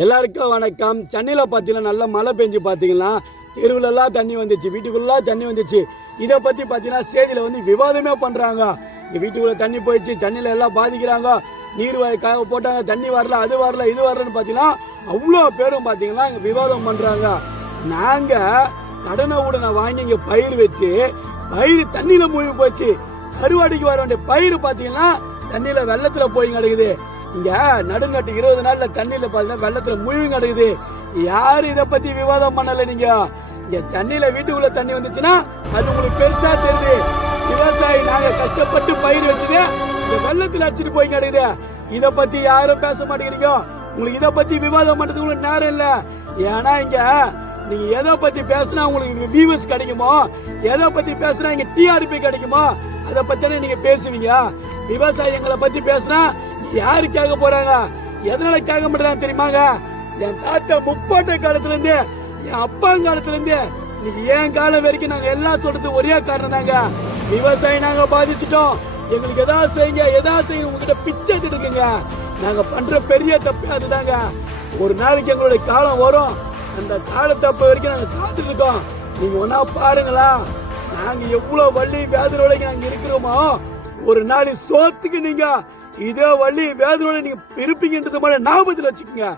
எல்லாருக்கும் வணக்கம். சென்னையில் பார்த்தீங்கன்னா நல்லா மழை பெஞ்சு பார்த்தீங்கன்னா தெருவுலலாம் தண்ணி வந்துச்சு வீட்டுக்குள்ளே தண்ணி வந்துச்சு. இதை பற்றி பார்த்தீங்கன்னா செய்தியில் வந்து விவாதமே பண்ணுறாங்க வீட்டுக்குள்ளே தண்ணி போயிடுச்சு சென்னையில் எல்லாம் பாதிக்கிறாங்க. நீர் வாய்க்காக போட்டாங்க தண்ணி வரல அது வரல இது வரலன்னு பார்த்தீங்கன்னா அவ்வளோ பேரும் பார்த்தீங்கன்னா இங்கே விவாதம் பண்ணுறாங்க நாங்கள் கடனை உடனே வாங்கி இங்கே பயிர் வச்சு பயிர் தண்ணியில் மூழ்கி போச்சு. கருவாடிக்கு வர வேண்டிய பயிர் பார்த்தீங்கன்னா தண்ணியில் வெள்ளத்தில் போய் கிடக்குது. இங்க நடுங்கட்டு இருபது நாள்ல தண்ணியில பார்த்தீங்கன்னா வெள்ளத்துல முழுவி கிடக்குது. யாரு இத பத்தி விவாதம் பண்ணல நீங்க. இங்க தண்ணியில வீட்டுக்குள்ள தண்ணி வந்துச்சுன்னா அது உங்களுக்கு பெருசா தெரியுது. விவசாயி நாங்க கஷ்டப்பட்டு பயிர் வச்சுது இந்த வெள்ளத்துல அடிச்சுட்டு போய் கிடக்குது. இத பத்தி யாரும் பேச மாட்டேங்கிறீங்க. உங்களுக்கு இத பத்தி விவாதம் பண்றதுக்கு உங்களுக்கு நேரம் இல்ல. ஏன்னா இங்க நீங்க எதை பத்தி பேசினா உங்களுக்கு வியூவர்ஸ் கிடைக்குமோ எதை பத்தி பேசினா இங்க டிஆர்பி கிடைக்குமோ அதை பத்தி நீங்க பேசுவீங்க. விவசாயங்களை பத்தி பேசினா யாருக்காக கேட்க போறாங்க? எதனால கேட்க மாட்டாங்க தெரியுமாங்க? என் தாத்தா முப்பாட்ட காலத்துல இருந்து என் அப்பா காலத்துல இருந்து இன்னைக்கு என் காலம் வரைக்கும் நாங்க எல்லாம் சொல்றது ஒரே காரணம் தாங்க. விவசாயி நாங்க பாதிச்சுட்டோம். எங்களுக்கு எதாவது செய்யுங்க எதாவது செய்யுங்க உங்ககிட்ட பிச்சை எடுக்குங்க நாங்க பண்ற பெரிய தப்பு அதுதாங்க. ஒரு நாளைக்கு எங்களுடைய காலம் வரும். அந்த காலத்தப்ப வரைக்கும் நாங்க காத்துட்டு இருக்கோம் நீங்க ஒன்னா பாருங்களா. நாங்க எவ்வளவு வள்ளி வேதனை வரைக்கும் நாங்க இருக்கிறோமோ ஒரு நாள் சோத்துக்கு நீங்க இதே வள்ளி வேதனோட நீங்க இருப்பீங்கன்றது மாதிரி ஞாபகத்தில் வச்சுக்கோங்க.